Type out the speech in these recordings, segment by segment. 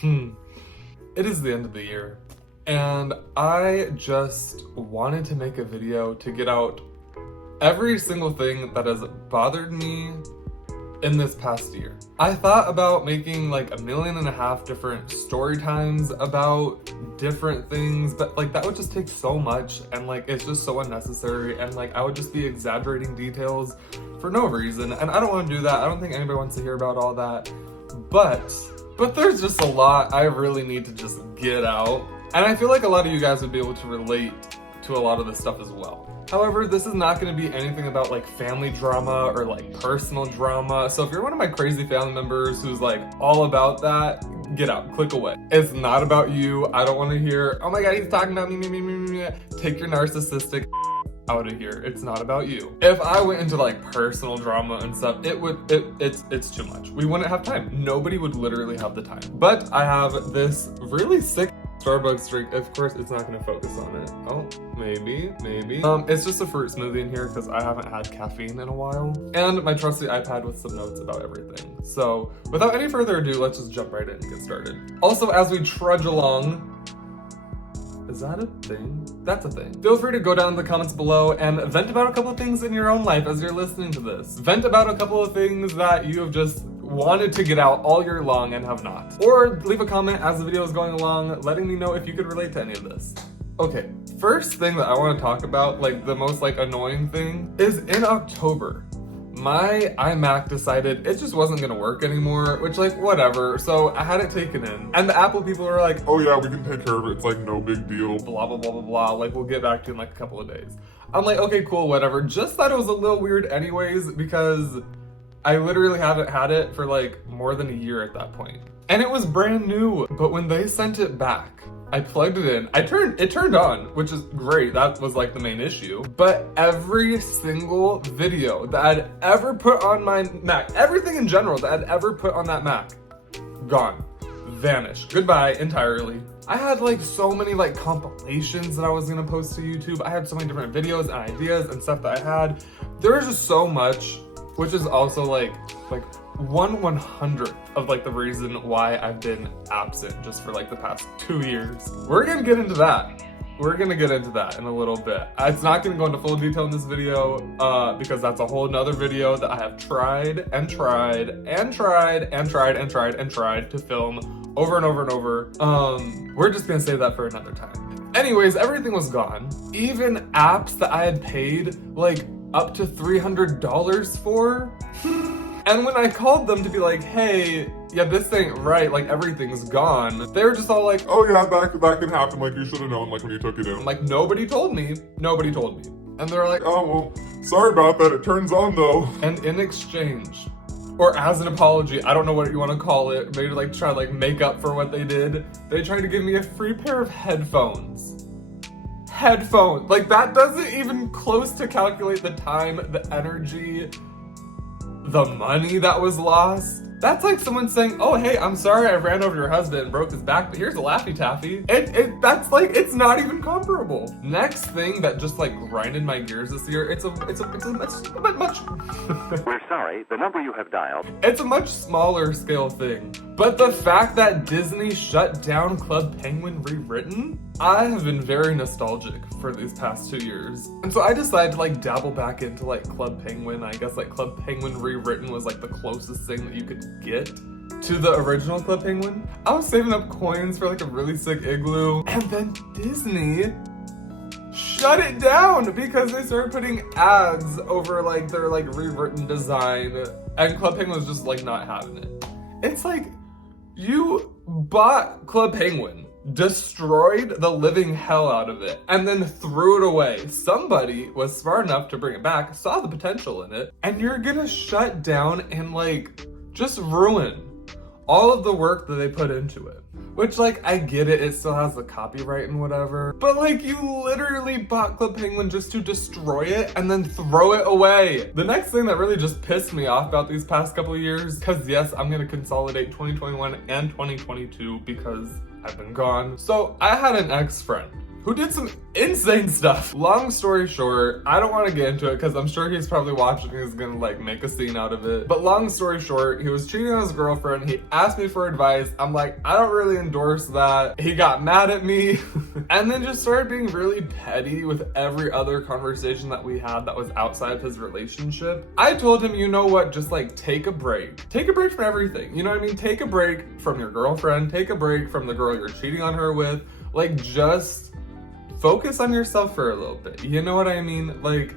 It is the end of the year, and I just wanted to make a video to get out every single thing that has bothered me in this past year. I thought about making like 1.5 million different story times about different things, but like that would just take so much, and like it's just so unnecessary, and like I would just be exaggerating details for no reason, and I don't want to do that. I don't think anybody wants to hear about all that, but there's just a lot I really need to just get out, and I feel like a lot of you guys would be able to relate to a lot of this stuff as well. However, this is not going to be anything about like family drama or like personal drama. So if you're one of my crazy family members who's like all about that, get out, click away. It's not about you. I don't want to hear, oh my God, he's talking about me. Take your narcissistic out of here. It's not about you. If I went into like personal drama and stuff, it's too much. We wouldn't have time. Nobody would literally have the time. But I have this really sick Starbucks drink. Of course, it's not going to focus on it. Oh, maybe. It's just a fruit smoothie in here because I haven't had caffeine in a while. And my trusty iPad with some notes about everything. So without any further ado, let's just jump right in and get started. Also, as we trudge along, is that a thing? That's a thing. Feel free to go down in the comments below and vent about a couple of things in your own life as you're listening to this. Vent about a couple of things that you have just wanted to get out all year long and have not. Or leave a comment as the video is going along, letting me know if you could relate to any of this. Okay, first thing that I want to talk about, like the most like annoying thing, is in October, my iMac decided it just wasn't gonna work anymore, which like whatever, so I had it taken in. And the Apple people were like, oh yeah, we can take care of it, it's like no big deal, blah blah blah blah blah, like we'll get back to you in like a couple of days. I'm like, okay, cool, whatever. Just thought it was a little weird anyways, because I literally haven't had it for like more than a year at that point. And it was brand new, but when they sent it back, I plugged it in, it turned on, which is great. That was like the main issue. But every single video that I'd ever put on my Mac, everything in general that I'd ever put on that Mac, gone, vanished, goodbye entirely. I had like so many like compilations that I was gonna post to YouTube. I had so many different videos and ideas and stuff that I had. There was just so much, which is also like 1/100th of like the reason why I've been absent just for like the past 2 years. We're gonna get into that. We're gonna get into that in a little bit. It's not gonna go into full detail in this video because that's a whole nother video that I have tried to film over and over and over. We're just gonna save that for another time. Anyways, everything was gone. Even apps that I had paid like up to $300 for. And when I called them to be like, hey, yeah, this ain't right, like everything's gone, they were just all like, oh yeah, that can happen, like you should have known like when you took it in. I'm like, nobody told me. And they're like, oh, well, sorry about that, it turns on though. And in exchange, or as an apology, I don't know what you want to call it, maybe like try to like make up for what they did, they tried to give me a free pair of headphones. Like that doesn't even close to calculate the time, the energy, the money that was lost. That's like someone saying, oh hey, I'm sorry I ran over your husband and broke his back, but here's a Laffy Taffy. That's like, it's not even comparable. Next thing that just like grinded my gears this year, it's a much We're sorry, the number you have dialed. It's a much smaller scale thing. But the fact that Disney shut down Club Penguin Rewritten, I have been very nostalgic for these past 2 years. And so I decided to like dabble back into like Club Penguin. I guess like Club Penguin Rewritten was like the closest thing that you could get to the original Club Penguin. I was saving up coins for like a really sick igloo, and then Disney shut it down because they started putting ads over like their like rewritten design, and Club Penguin was just like not having it. It's like, you bought Club Penguin, destroyed the living hell out of it, and then threw it away. Somebody was smart enough to bring it back, saw the potential in it, and you're gonna shut down and like just ruin all of the work that they put into it. Which like, I get it, it still has the copyright and whatever, but like you literally bought Club Penguin just to destroy it and then throw it away. The next thing that really just pissed me off about these past couple of years, because yes, I'm gonna consolidate 2021 and 2022 because I've been gone. So I had an ex-friend who did some insane stuff. Long story short, I don't want to get into it because I'm sure he's probably watching and he's gonna like make a scene out of it. But long story short, he was cheating on his girlfriend. He asked me for advice. I'm like, I don't really endorse that. He got mad at me and then just started being really petty with every other conversation that we had that was outside of his relationship. I told him, you know what, just like take a break. Take a break from everything. You know what I mean? Take a break from your girlfriend. Take a break from the girl you're cheating on her with. Like, just focus on yourself for a little bit. You know what I mean? Like,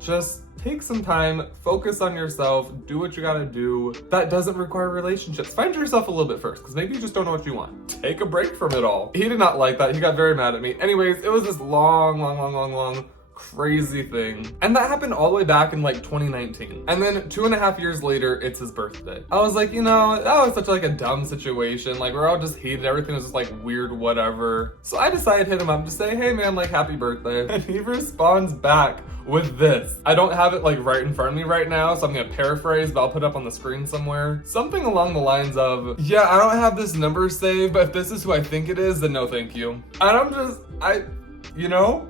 just take some time, focus on yourself, do what you gotta do. That doesn't require relationships. Find yourself a little bit first, because maybe you just don't know what you want. Take a break from it all. He did not like that. He got very mad at me. Anyways, it was this long, crazy thing. And that happened all the way back in like 2019. And then 2.5 years later, it's his birthday. I was like, you know, that was such like a dumb situation. Like, we're all just heated. Everything was just like weird, whatever. So I decided to hit him up to say, hey man, like happy birthday. And he responds back with this. I don't have it like right in front of me right now, so I'm gonna paraphrase, but I'll put it up on the screen somewhere. Something along the lines of, yeah, I don't have this number saved, but if this is who I think it is, then no thank you. And I'm just, you know?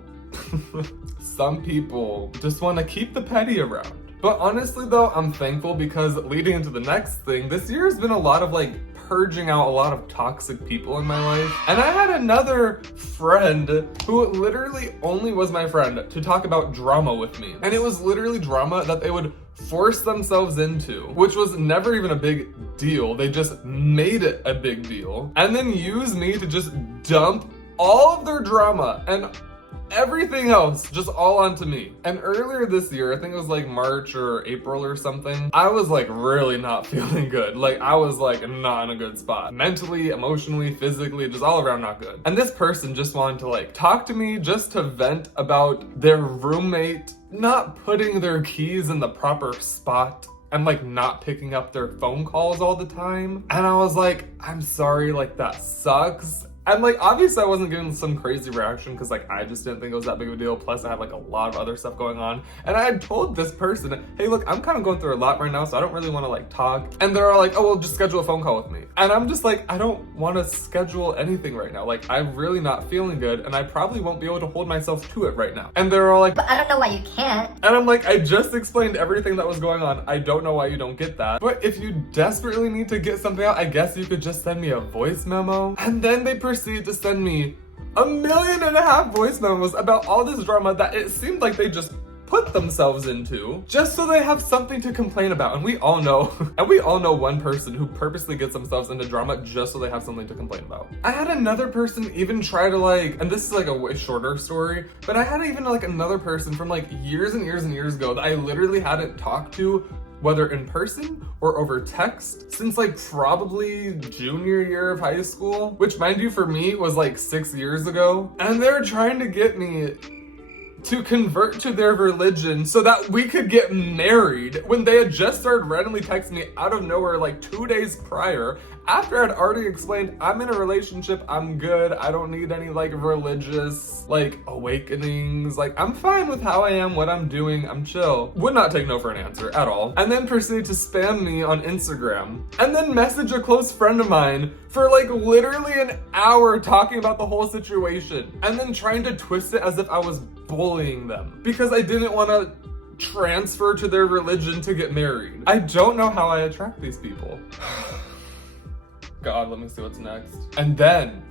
Some people just want to keep the petty around. But honestly though, I'm thankful because leading into the next thing, this year has been a lot of like purging out a lot of toxic people in my life. And I had another friend who literally only was my friend to talk about drama with me. And it was literally drama that they would force themselves into, which was never even a big deal. They just made it a big deal and then use me to just dump all of their drama and everything else just all onto me. And earlier this year, I think it was like March or April or something, I was like really not feeling good. Like I was like not in a good spot. Mentally, emotionally, physically, just all around not good. And this person just wanted to like talk to me just to vent about their roommate not putting their keys in the proper spot and like not picking up their phone calls all the time. And I was like, I'm sorry, like that sucks. And like, obviously I wasn't getting some crazy reaction because like, I just didn't think it was that big of a deal. Plus I had like a lot of other stuff going on. And I had told this person, hey, look, I'm kind of going through a lot right now, so I don't really want to like talk. And they're all like, oh, well, just schedule a phone call with me. And I'm just like, I don't want to schedule anything right now. Like, I'm really not feeling good and I probably won't be able to hold myself to it right now. And they're all like, but I don't know why you can't. And I'm like, I just explained everything that was going on. I don't know why you don't get that. But if you desperately need to get something out, I guess you could just send me a voice memo. And then they proceed to send me 1.5 million voice memos about all this drama that it seemed like they just put themselves into just so they have something to complain about. And we all know, one person who purposely gets themselves into drama just so they have something to complain about. I had another person even try to like, and this is like a way shorter story, but I had even like another person from like years and years and years ago that I literally hadn't talked to, whether in person or over text, since like probably junior year of high school, which mind you for me was like 6 years ago. And they're trying to get me to convert to their religion so that we could get married when they had just started randomly texting me out of nowhere like 2 days prior, after I'd already explained I'm in a relationship, I'm good, I don't need any like religious like awakenings, like I'm fine with how I am, what I'm doing, I'm chill. Would not take no for an answer at all. And then proceeded to spam me on Instagram and then message a close friend of mine for like literally an hour talking about the whole situation and then trying to twist it as if I was bullying them because I didn't want to transfer to their religion to get married. I don't know how I attract these people. God, let me see what's next. And then,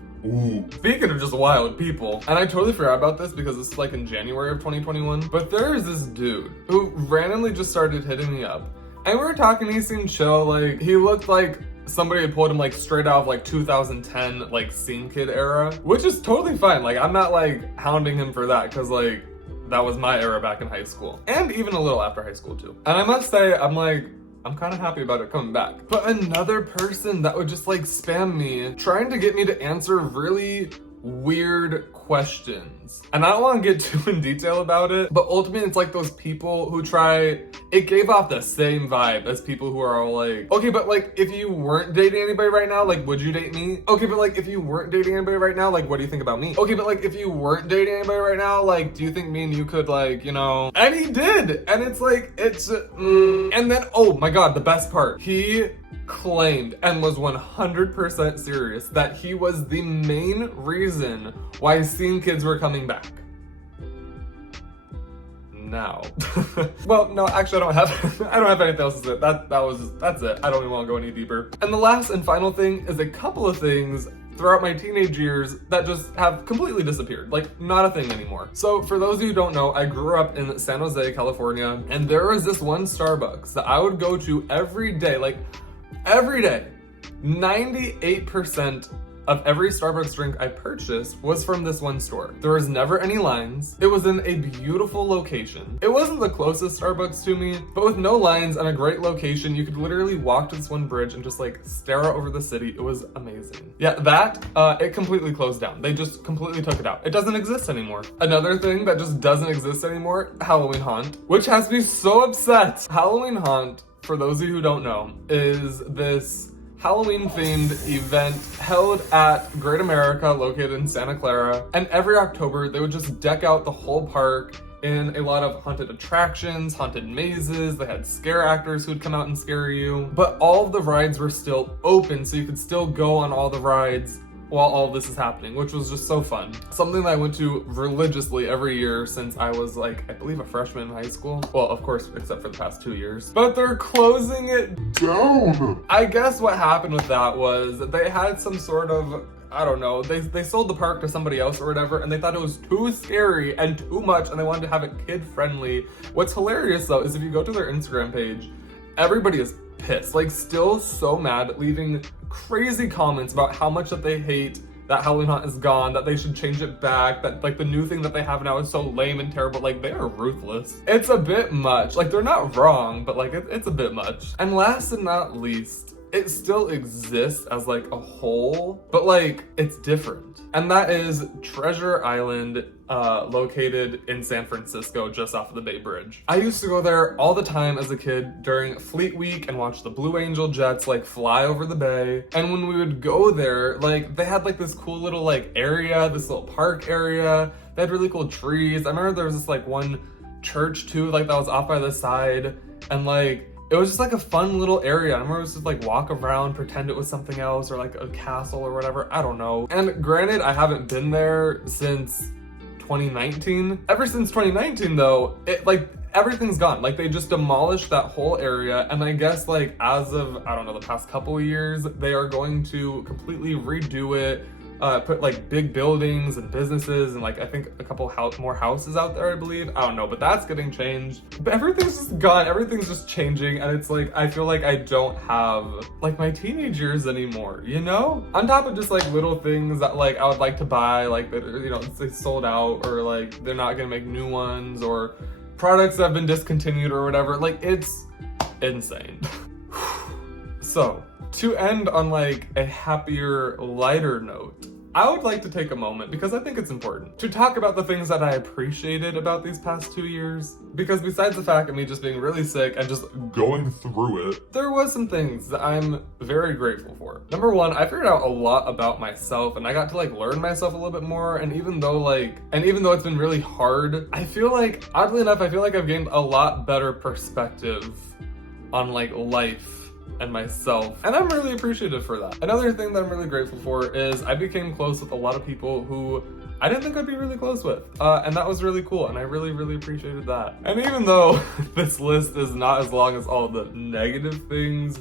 speaking of just wild people, and I totally forgot about this because it's like in January of 2021, but there is this dude who randomly just started hitting me up. And we were talking, he seemed chill, like he looked like somebody had pulled him like straight out of like 2010 like Scene Kid era, which is totally fine. Like I'm not like hounding him for that because like that was my era back in high school and even a little after high school too. And I must say, I'm kind of happy about it coming back. But another person that would just like spam me trying to get me to answer really weird questions. friends. And I don't want to get too in detail about it, but ultimately it's like those people who it gave off the same vibe as people who are all like, okay, but like if you weren't dating anybody right now, like would you date me? Okay, but like if you weren't dating anybody right now, like what do you think about me? Okay, but like if you weren't dating anybody right now, like do you think me and you could like, you know? And he did, and it's like, and then, oh my god, the best part, he claimed and was 100% serious that he was the main reason why Scene Kids were coming back. Now. Well, no, actually I don't have anything else to say. That's it. I don't even want to go any deeper. And the last and final thing is a couple of things throughout my teenage years that just have completely disappeared. Like, not a thing anymore. So for those of you who don't know, I grew up in San Jose, California, and there was this one Starbucks that I would go to every day, like every day. 98% of every Starbucks drink I purchased was from this one store. There was never any lines. It was in a beautiful location. It wasn't the closest Starbucks to me, but with no lines and a great location, you could literally walk to this one bridge and just like stare out over the city. It was amazing. Yeah, it completely closed down. They just completely took it out. It doesn't exist anymore. Another thing that just doesn't exist anymore, Halloween Haunt, which has me so upset. Halloween Haunt, for those of you who don't know, is this Halloween-themed event held at Great America, located in Santa Clara. And every October, they would just deck out the whole park in a lot of haunted attractions, haunted mazes. They had scare actors who'd come out and scare you. But all of the rides were still open, so you could still go on all the rides while all this is happening, which was just so fun. Something that I went to religiously every year since I was like, I believe a freshman in high school. Well, of course, except for the past 2 years. But they're closing it down. I guess what happened with that was they had some sort of, I don't know, they sold the park to somebody else or whatever, and they thought it was too scary and too much, and they wanted to have it kid-friendly. What's hilarious though is if you go to their Instagram page, everybody is pissed, like still so mad, leaving crazy comments about how much that they hate that Halloween Haunt is gone, that they should change it back, that like the new thing that they have now is so lame and terrible. Like, they are ruthless. It's a bit much. Like, they're not wrong, but like it's a bit much. And last and not least, it still exists as like a whole, but like it's different. And that is Treasure Island, located in San Francisco, just off of the Bay Bridge. I used to go there all the time as a kid during Fleet Week and watch the Blue Angel jets like fly over the bay. And when we would go there, like they had like this cool little like area, this little park area. They had really cool trees. I remember there was this like one church too, like that was off by the side, and like it was just like a fun little area. I remember it was just like walk around, pretend it was something else or like a castle or whatever. I don't know. And granted, I haven't been there since 2019. Ever since 2019 though, it like everything's gone. Like they just demolished that whole area. And I guess like as of, I don't know, the past couple of years, they are going to completely redo it. Put like big buildings and businesses and like I think a couple more houses out there, I believe. I don't know, but that's getting changed. But everything's just gone. Everything's just changing, and it's like I feel like I don't have like my teenage years anymore, you know? On top of just like little things that like I would like to buy, like that, you know, they sold out or like they're not gonna make new ones or products that have been discontinued or whatever. Like it's insane. So to end on like a happier, lighter note, I would like to take a moment, because I think it's important, to talk about the things that I appreciated about these past 2 years. Because besides the fact of me just being really sick and just going through it, there was some things that I'm very grateful for. Number one, I figured out a lot about myself, and I got to like learn myself a little bit more. And even though it's been really hard, I feel like, oddly enough, I feel like I've gained a lot better perspective on like life and myself, and I'm really appreciative for that. Another thing that I'm really grateful for is I became close with a lot of people who I didn't think I'd be really close with, and that was really cool, and I really appreciated that. And even though this list is not as long as all the negative things,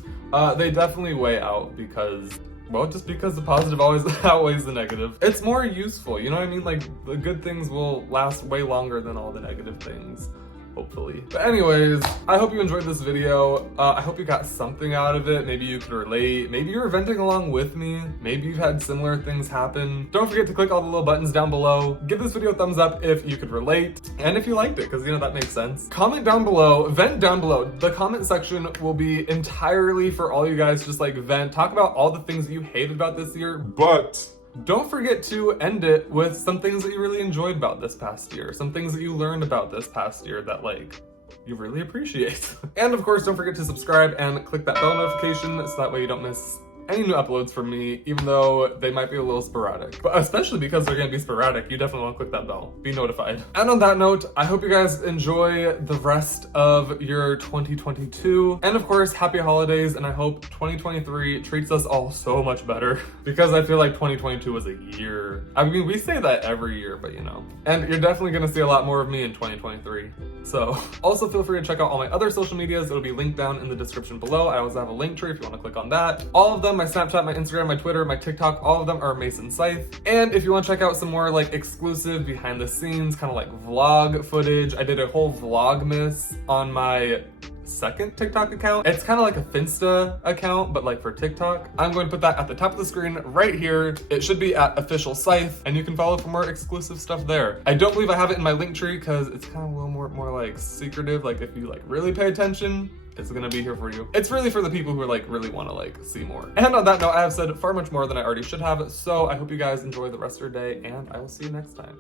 they definitely weigh out because, well, just because the positive always outweighs the negative. It's more useful, you know what I mean? Like, the good things will last way longer than all the negative things. Hopefully. But anyways, I hope you enjoyed this video. I hope you got something out of it. Maybe you could relate. Maybe you're venting along with me. Maybe you've had similar things happen. Don't forget to click all the little buttons down below. Give this video a thumbs up if you could relate, and if you liked it, because you know that makes sense. Comment down below, vent down below. The comment section will be entirely for all you guys to just like vent, talk about all the things that you hated about this year, but don't forget to end it with some things that you really enjoyed about this past year, some things that you learned about this past year that like you really appreciate. And of course, don't forget to subscribe and click that bell notification so that way you don't miss any new uploads from me, even though they might be a little sporadic. But especially because they're gonna be sporadic, you definitely wanna click that bell, be notified. And on that note, I hope you guys enjoy the rest of your 2022. And of course, happy holidays, and I hope 2023 treats us all so much better because I feel like 2022 was a year. I mean, we say that every year, but you know. And you're definitely gonna see a lot more of me in 2023. So also feel free to check out all my other social medias. It'll be linked down in the description below. I also have a link tree if you wanna click on that. All of them, my Snapchat, my Instagram, my Twitter, my TikTok, all of them are Mason Scythe. And if you want to check out some more like exclusive behind the scenes, kind of like vlog footage, I did a whole Vlogmas on my second TikTok account. It's kind of like a Finsta account, but like for TikTok. I'm going to put that at the top of the screen right here. It should be at official Scythe, and you can follow for more exclusive stuff there. I don't believe I have it in my link tree because it's kind of a little more like secretive. Like if you like really pay attention, it's gonna be here for you. It's really for the people who like really want to like see more. And on that note, I have said far much more than I already should have, so I hope you guys enjoy the rest of your day, and I will see you next time.